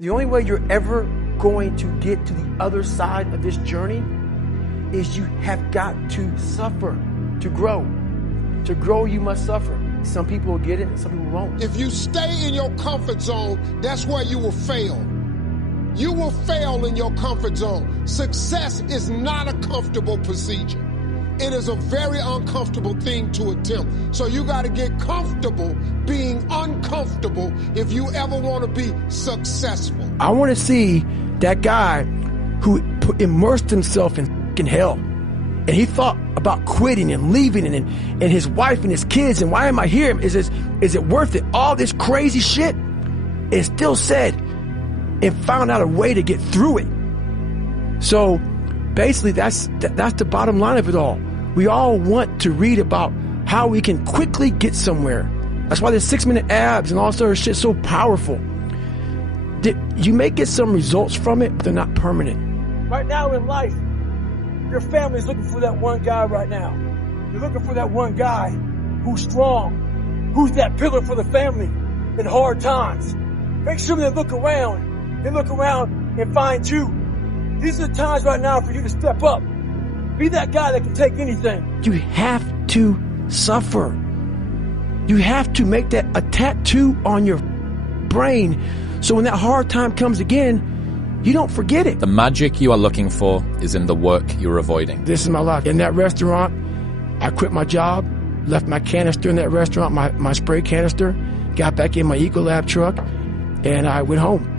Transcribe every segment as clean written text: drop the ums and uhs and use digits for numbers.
The only way you're ever going to get to the other side of this journey is you have got to suffer to grow. To grow, you must suffer. Some people will get it and some people won't. If you stay in your comfort zone, that's where you will fail. You will fail in your comfort zone. Success is not a comfortable procedure. It is a very uncomfortable thing to attempt. So you got to get comfortable being uncomfortable if you ever want to be successful. I want to see that guy who immersed himself in hell. And he thought about quitting and leaving and his wife and his kids. And why am I here? Is it worth it? All this crazy shit. And still said and found out a way to get through it. So basically, that's the bottom line of it all. We all want to read about how we can quickly get somewhere. That's why the 6-minute abs and all this other shit so powerful. You may get some results from it, but they're not permanent. Right now in life, your family's looking for that one guy right now. You're looking for that one guy who's strong, who's that pillar for the family in hard times. Make sure they look around. They look around and find you. These are the times right now for you to step up. Be that guy that can take anything. You have to suffer. You have to make that a tattoo on your brain so when that hard time comes again, you don't forget it. The magic you are looking for is in the work you're avoiding. This is my life. In that restaurant, I quit my job, left my canister in that restaurant, my spray canister, got back in my Ecolab truck, and I went home.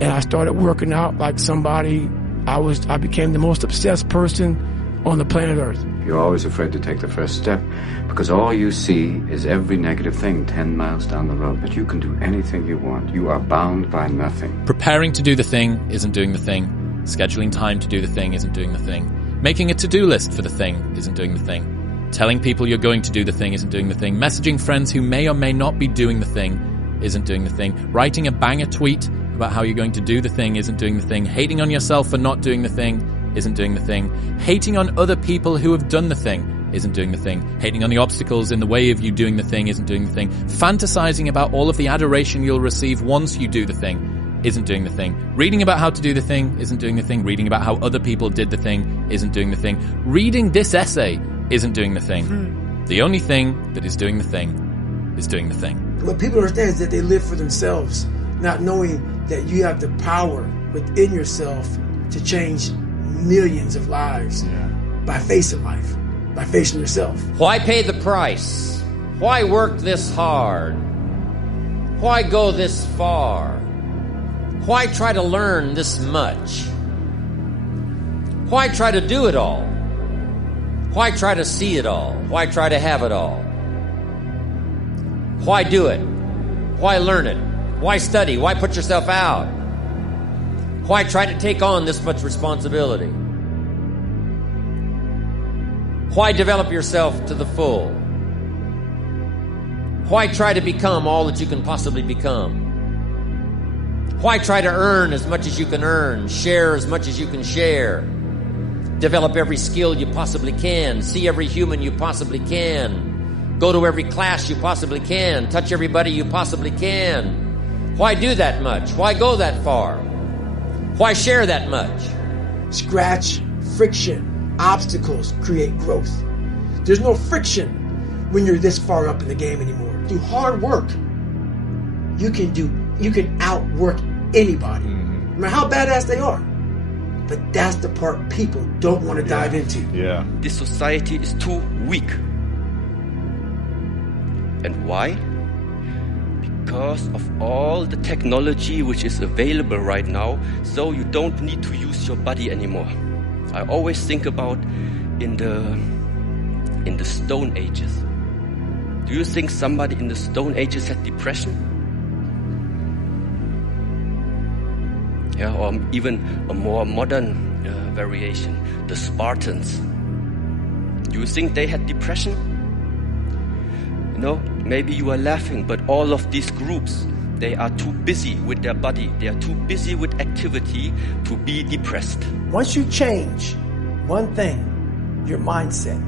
And I started working out like somebody. I became the most obsessed person on the planet Earth. You're always afraid to take the first step because all you see is every negative thing 10 miles down the road. But you can do anything you want. You are bound by nothing. Preparing to do the thing isn't doing the thing. Scheduling time to do the thing isn't doing the thing. Making a to-do list for the thing isn't doing the thing. Telling people you're going to do the thing isn't doing the thing. Messaging friends who may or may not be doing the thing isn't doing the thing. Writing a banger tweet about how you're going to do the thing isn't doing the thing. Hating on yourself for not doing the thing isn't doing the thing. Hating on other people who have done the thing isn't doing the thing. Hating on the obstacles in the way of you doing the thing isn't doing the thing. Fantasizing about all of the adoration you'll receive once you do the thing isn't doing the thing. Reading about how to do the thing isn't doing the thing. Reading about how other people did the thing isn't doing the thing. Reading this essay isn't doing the thing. The only thing that is doing the thing is doing the thing. What people understand is that they live for themselves, not knowing that you have the power within yourself to change millions of lives by facing life, by facing yourself. Why pay the price? Why work this hard? Why go this far? Why try to learn this much? Why try to do it all? Why try to see it all? Why try to have it all? Why do it? Why learn it? Why study? Why put yourself out? Why try to take on this much responsibility? Why develop yourself to the full? Why try to become all that you can possibly become? Why try to earn as much as you can earn, share as much as you can share, develop every skill you possibly can, see every human you possibly can, go to every class you possibly can, touch everybody you possibly can? Why do that much? Why go that far? Why share that much? Scratch, friction, obstacles create growth. There's no friction when you're this far up in the game anymore. Through hard work, you can outwork anybody, no matter how badass they are. But that's the part people don't want to dive into. Yeah. This society is too weak. And why? Because of all the technology which is available right now, so you don't need to use your body anymore. I always think about in the Stone Ages. Do you think somebody in the Stone Ages had depression? Yeah, or even a more modern variation, the Spartans. Do you think they had depression? You know, maybe you are laughing, but all of these groups, they are too busy with their body. They are too busy with activity to be depressed. Once you change one thing, your mindset,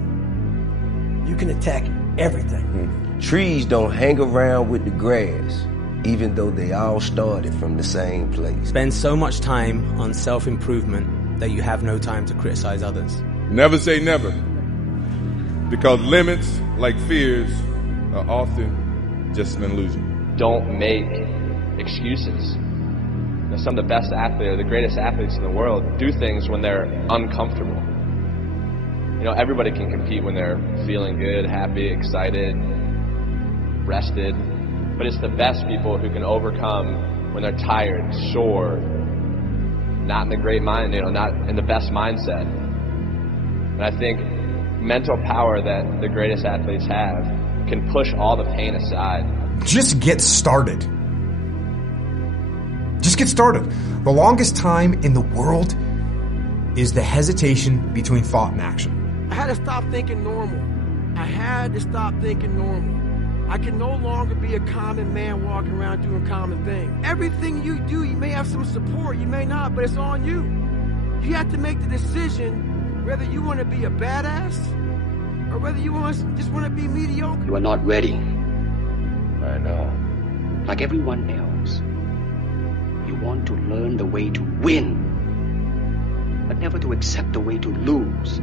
you can attack everything. Trees don't hang around with the grass. even though they all started from the same place. Spend so much time on self-improvement that you have no time to criticize others. Never say never, because limits, like fears, are often just an illusion. Don't make excuses. You know, some of the best athletes, or the greatest athletes in the world, do things when they're uncomfortable. You know, everybody can compete when they're feeling good, happy, excited, rested. But it's the best people who can overcome when they're tired, sore, not in the great mind, you know, not in the best mindset. And I think mental power that the greatest athletes have can push all the pain aside. Just get started. Just get started. The longest time in the world is the hesitation between thought and action. I had to stop thinking normal. I had to stop thinking normal. I can no longer be a common man walking around doing common things. Everything you do, you may have some support, you may not, but it's on you. You have to make the decision whether you want to be a badass or whether you just want to be mediocre. You are not ready. I know. Like everyone else, you want to learn the way to win, but never to accept the way to lose,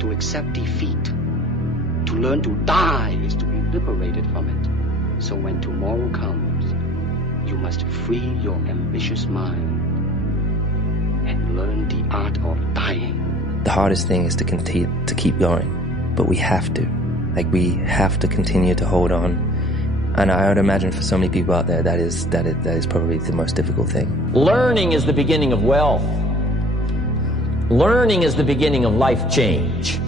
to accept defeat. To learn to die is to be liberated from it. So when tomorrow comes, you must free your ambitious mind and learn the art of dying. The hardest thing is to continue to keep going, but we have to. We have to continue to hold on. And I would imagine for so many people out there, that is probably the most difficult thing. Learning is the beginning of wealth. Learning is the beginning of life change.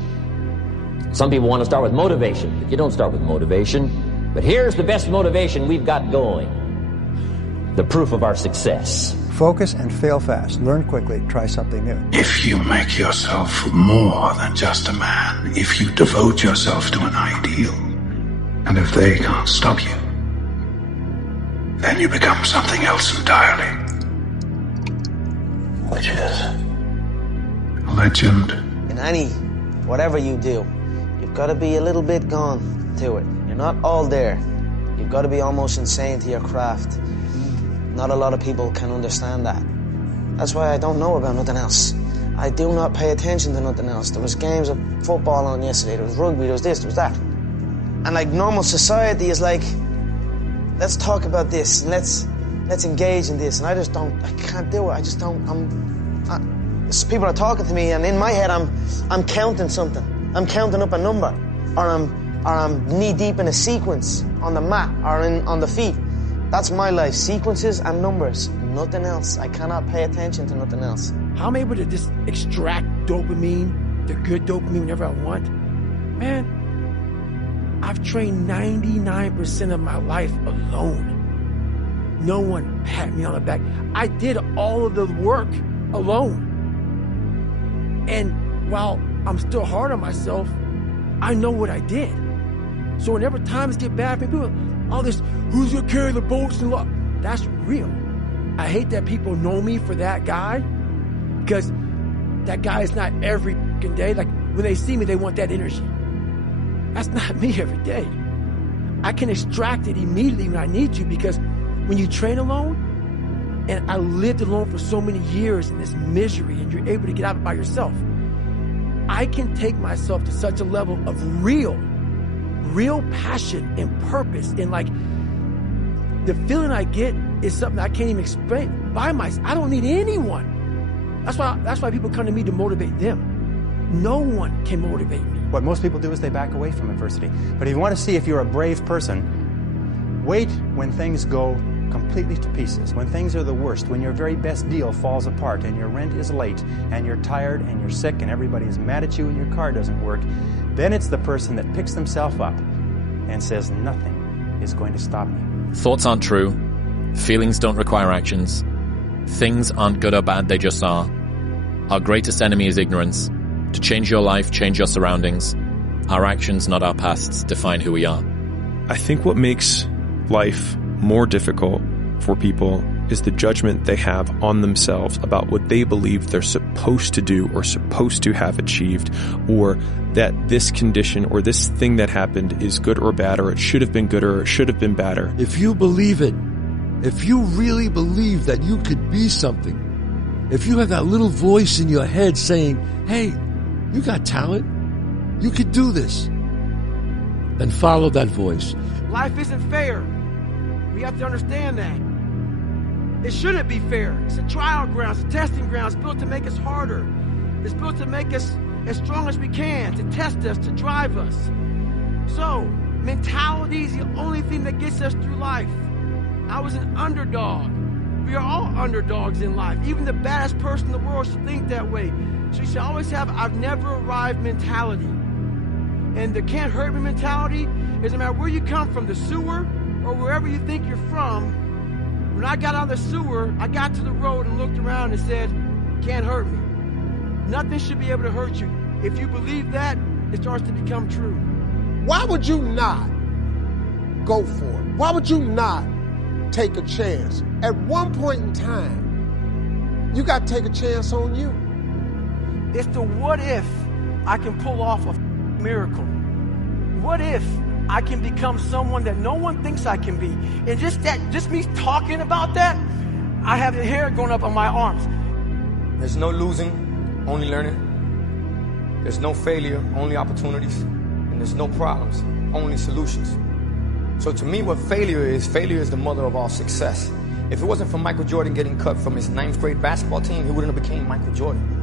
Some people want to start with motivation, but you don't start with motivation. But here's the best motivation we've got going. The proof of our success. Focus and fail fast. Learn quickly. Try something new. If you make yourself more than just a man, if you devote yourself to an ideal, and if they can't stop you, then you become something else entirely. Which is a legend. In whatever you do, you've got to be a little bit gone to it. You're not all there. You've got to be almost insane to your craft. Not a lot of people can understand that. That's why I don't know about nothing else. I do not pay attention to nothing else. There was games of football on yesterday. There was rugby. There was this. There was that. And normal society is let's talk about this and let's engage in this. And I can't do it. I just don't. People are talking to me, and in my head I'm counting something. I'm counting up a number, or I'm knee deep in a sequence on the mat or on the feet. That's my life, sequences and numbers, nothing else. I cannot pay attention to nothing else. How I'm able to just extract dopamine, the good dopamine whenever I want. Man, I've trained 99% of my life alone. No one pat me on the back. I did all of the work alone. And while I'm still hard on myself, I know what I did. So whenever times get bad for people, all this, who's gonna carry the boats and what? That's real. I hate that people know me for that guy, because that guy is not every fucking day. When they see me, they want that energy. That's not me every day. I can extract it immediately when I need to, because when you train alone, and I lived alone for so many years in this misery, and you're able to get out of it by yourself, I can take myself to such a level of real passion and purpose, and the feeling I get is something I can't even explain by myself. I don't need anyone. That's why people come to me to motivate them. No one can motivate me. What most people do is they back away from adversity. But if you want to see if you're a brave person, wait when things go completely to pieces, when things are the worst, when your very best deal falls apart and your rent is late and you're tired and you're sick and everybody is mad at you and your car doesn't work. Then it's the person that picks themselves up and says, nothing is going to stop me. Thoughts aren't true. Feelings don't require actions. Things aren't good or bad, they just are. Our greatest enemy is ignorance. To change your life, change your surroundings. Our actions, not our pasts, define who we are. I think what makes life more difficult for people is the judgment they have on themselves about what they believe they're supposed to do or supposed to have achieved, or that this condition or this thing that happened is good or bad, or it should have been good or it should have been badder. If you believe it, if you really believe that you could be something, if you have that little voice in your head saying, hey, you got talent, you could do this, then follow that voice. Life isn't fair. We have to understand that. It shouldn't be fair. It's a trial ground. It's a testing ground. It's built to make us harder. It's built to make us as strong as we can, to test us, to drive us. So, mentality is the only thing that gets us through life. I was an underdog. We are all underdogs in life. Even the baddest person in the world should think that way. So you should always have I've never arrived mentality. And the can't hurt me mentality, doesn't matter where you come from, the sewer or wherever you think you're from. When I got out of the sewer, I got to the road and looked around and said, can't hurt me. Nothing should be able to hurt you. If you believe that, it starts to become true. Why would you not go for it? Why would you not take a chance? At one point in time, you got to take a chance on you. It's the what if I can pull off a miracle. What if I can become someone that no one thinks I can be? And just me talking about that, I have the hair going up on my arms. There's no losing, only learning. There's no failure, only opportunities. And there's no problems, only solutions. So to me, what failure is the mother of all success. If it wasn't for Michael Jordan getting cut from his 9th grade basketball team, he wouldn't have became Michael Jordan.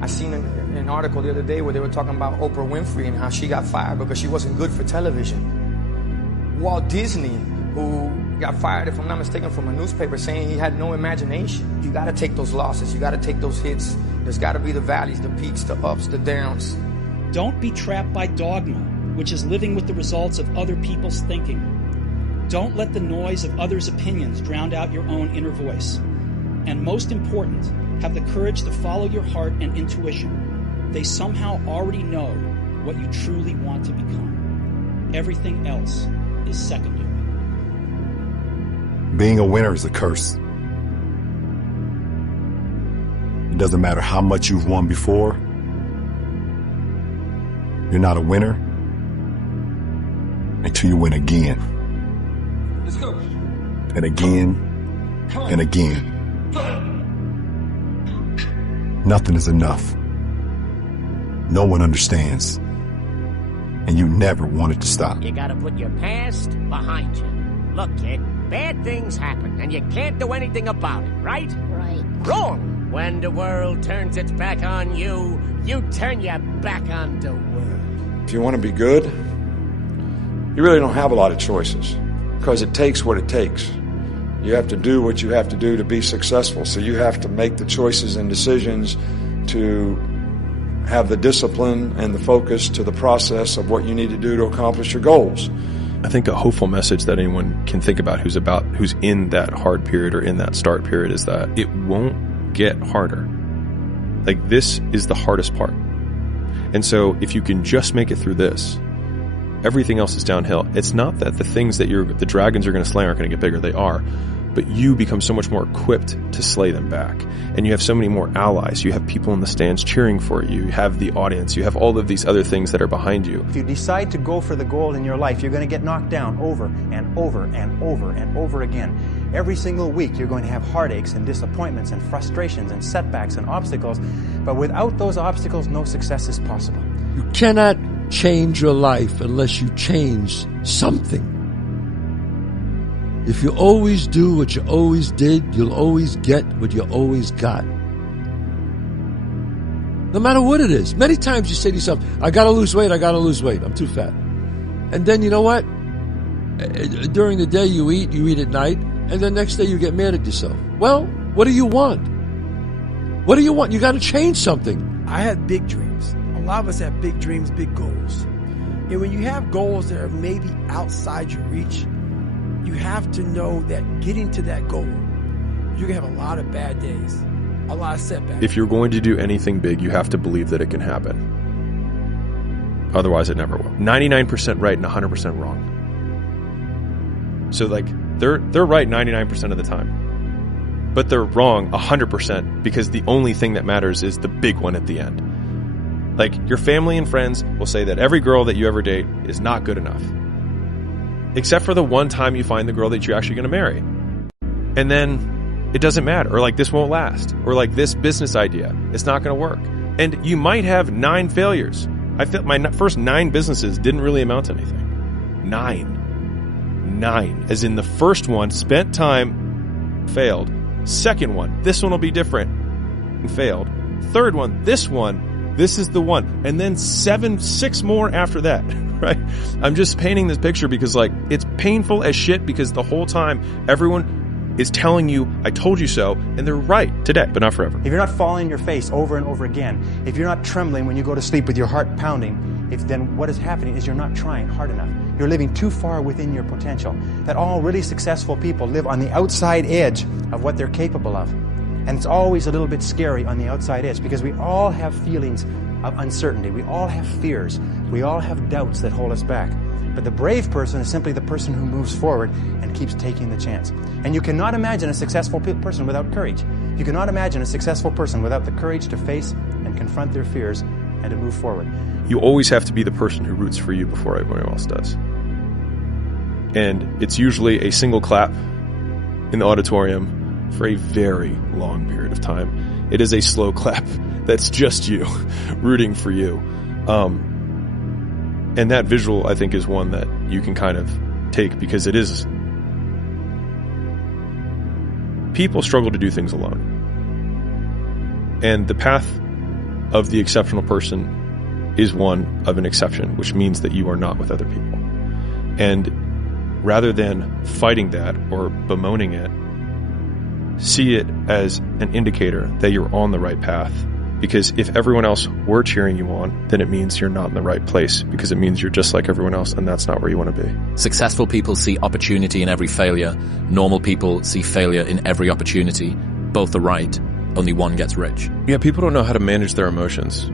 I seen an article the other day where they were talking about Oprah Winfrey and how she got fired because she wasn't good for television. Walt Disney, who got fired, if I'm not mistaken, from a newspaper saying he had no imagination. You gotta take those losses, you gotta take those hits. There's gotta be the valleys, the peaks, the ups, the downs. Don't be trapped by dogma, which is living with the results of other people's thinking. Don't let the noise of others' opinions drown out your own inner voice. And most important, have the courage to follow your heart and intuition. They somehow already know what you truly want to become. Everything else is secondary. Being a winner is a curse. It doesn't matter how much you've won before. You're not a winner until you win again. Let's go. And again, and again. Nothing is enough. No one understands. And you never want it to stop. You gotta put your past behind you. Look, kid, bad things happen, and you can't do anything about it, right? Right. Wrong! When the world turns its back on you, you turn your back on the world. If you want to be good, you really don't have a lot of choices, because it takes what it takes. You have to do what you have to do to be successful, so you have to make the choices and decisions to have the discipline and the focus to the process of what you need to do to accomplish your goals. I think a hopeful message that anyone can think about who's in that hard period or in that start period is that it won't get harder. Like, this is the hardest part. And so if you can just make it through this, everything else is downhill. It's not that the things that the dragons are going to slay aren't going to get bigger. They are. But you become so much more equipped to slay them back. And you have so many more allies. You have people in the stands cheering for you. You have the audience. You have all of these other things that are behind you. If you decide to go for the goal in your life, you're going to get knocked down over and over and over and over again. Every single week, you're going to have heartaches and disappointments and frustrations and setbacks and obstacles. But without those obstacles, no success is possible. You cannot change your life unless you change something. If you always do what you always did, you'll always get what you always got. No matter what it is. Many times you say to yourself, I gotta lose weight, I'm too fat. And then you know what? During the day you eat at night, and the next day you get mad at yourself. Well, what do you want? What do you want? You gotta change something. I had big dreams. A lot of us have big dreams, big goals. And when you have goals that are maybe outside your reach, you have to know that getting to that goal, you're going to have a lot of bad days, a lot of setbacks. If you're going to do anything big, you have to believe that it can happen. Otherwise, it never will. 99% right and 100% wrong. So, like, they're right 99% of the time. but they're wrong 100% because the only thing that matters is the big one at the end. Like, your family and friends will say that every girl that you ever date is not good enough. Except for the one time you find the girl that you're actually going to marry. And then it doesn't matter. Or like, this won't last. Or like, this business idea, it's not going to work. And you might have 9 failures. I feel my first 9 businesses didn't really amount to anything. 9. As in the first one, spent time, failed. Second one, this one will be different, and failed. Third one, this is the one. And then 6 more after that, right? I'm just painting this picture because, like, it's painful as shit because the whole time everyone is telling you, I told you so, and they're right today, but not forever. If you're not falling on your face over and over again, if you're not trembling when you go to sleep with your heart pounding, then what is happening is you're not trying hard enough. You're living too far within your potential. That all really successful people live on the outside edge of what they're capable of. And it's always a little bit scary on the outside edge because we all have feelings of uncertainty. We all have fears. We all have doubts that hold us back. But the brave person is simply the person who moves forward and keeps taking the chance. And you cannot imagine a successful person without courage. You cannot imagine a successful person without the courage to face and confront their fears and to move forward. You always have to be the person who roots for you before everyone else does. And it's usually a single clap in the auditorium for a very long period of time. It is a slow clap that's just you rooting for you. And that visual, I think, is one that you can kind of take because it is. People struggle to do things alone. And the path of the exceptional person is one of an exception, which means that you are not with other people. And rather than fighting that or bemoaning it, see it as an indicator that you're on the right path. Because if everyone else were cheering you on, then it means you're not in the right place because it means you're just like everyone else and that's not where you want to be. Successful people see opportunity in every failure. Normal people see failure in every opportunity. Both are right. Only one gets rich. Yeah, people don't know how to manage their emotions.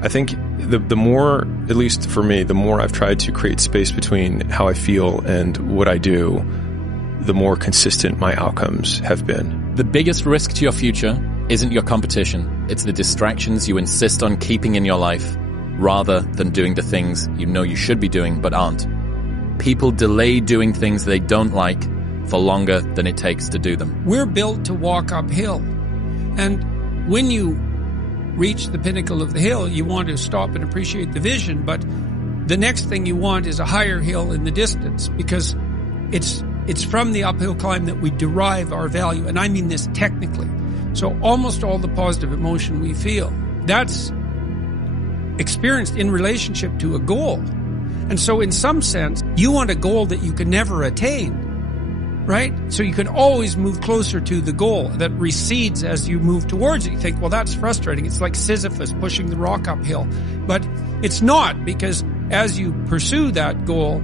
I think the more, at least for me, the more I've tried to create space between how I feel and what I do, the more consistent my outcomes have been. The biggest risk to your future isn't your competition. It's the distractions you insist on keeping in your life rather than doing the things you know you should be doing but aren't. People delay doing things they don't like for longer than it takes to do them. We're built to walk uphill. And when you reach the pinnacle of the hill, you want to stop and appreciate the vision, but the next thing you want is a higher hill in the distance because it's from the uphill climb that we derive our value. And I mean this technically. So almost all the positive emotion we feel, that's experienced in relationship to a goal. And so in some sense, you want a goal that you can never attain, right? So you can always move closer to the goal that recedes as you move towards it. You think, well, that's frustrating. It's like Sisyphus pushing the rock uphill. But it's not, because as you pursue that goal,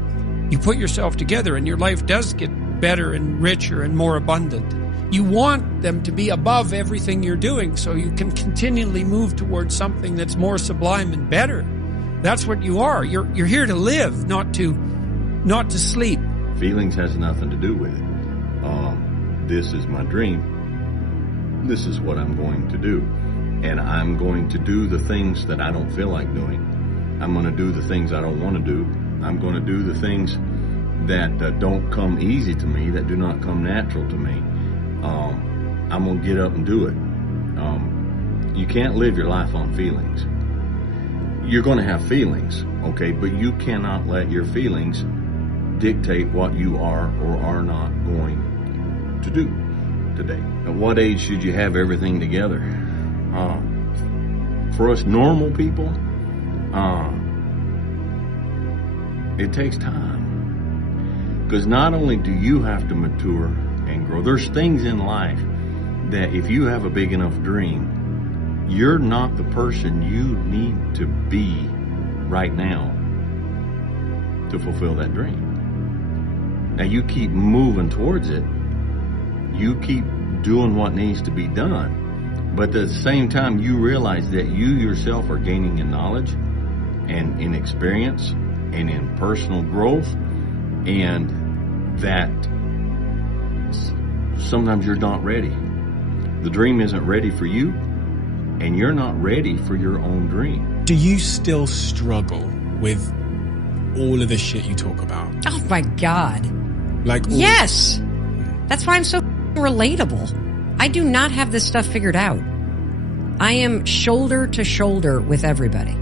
you put yourself together and your life does get better and richer and more abundant. You want them to be above everything you're doing so you can continually move towards something that's more sublime and better. That's what you are. You're here to live, not to sleep. Feelings has nothing to do with it. This is my dream. This is what I'm going to do. And I'm going to do the things that I don't feel like doing. I'm going to do the things I don't want to do. I'm going to do the things that don't come easy to me, that do not come natural to me. I'm going to get up and do it. You can't live your life on feelings. You're going to have feelings, okay, but you cannot let your feelings dictate what you are or are not going to do today. At what age should you have everything together? For us normal people, it takes time. Because not only do you have to mature and grow, there's things in life that if you have a big enough dream, you're not the person you need to be right now to fulfill that dream. Now you keep moving towards it. You keep doing what needs to be done. But at the same time, you realize that you yourself are gaining in knowledge and in experience and in personal growth, and that sometimes you're not ready. The dream isn't ready for you, and you're not ready for your own dream. Do you still struggle with all of the shit you talk about? Oh my God. Like, yes. That's why I'm so relatable. I do not have this stuff figured out. I am shoulder to shoulder with everybody.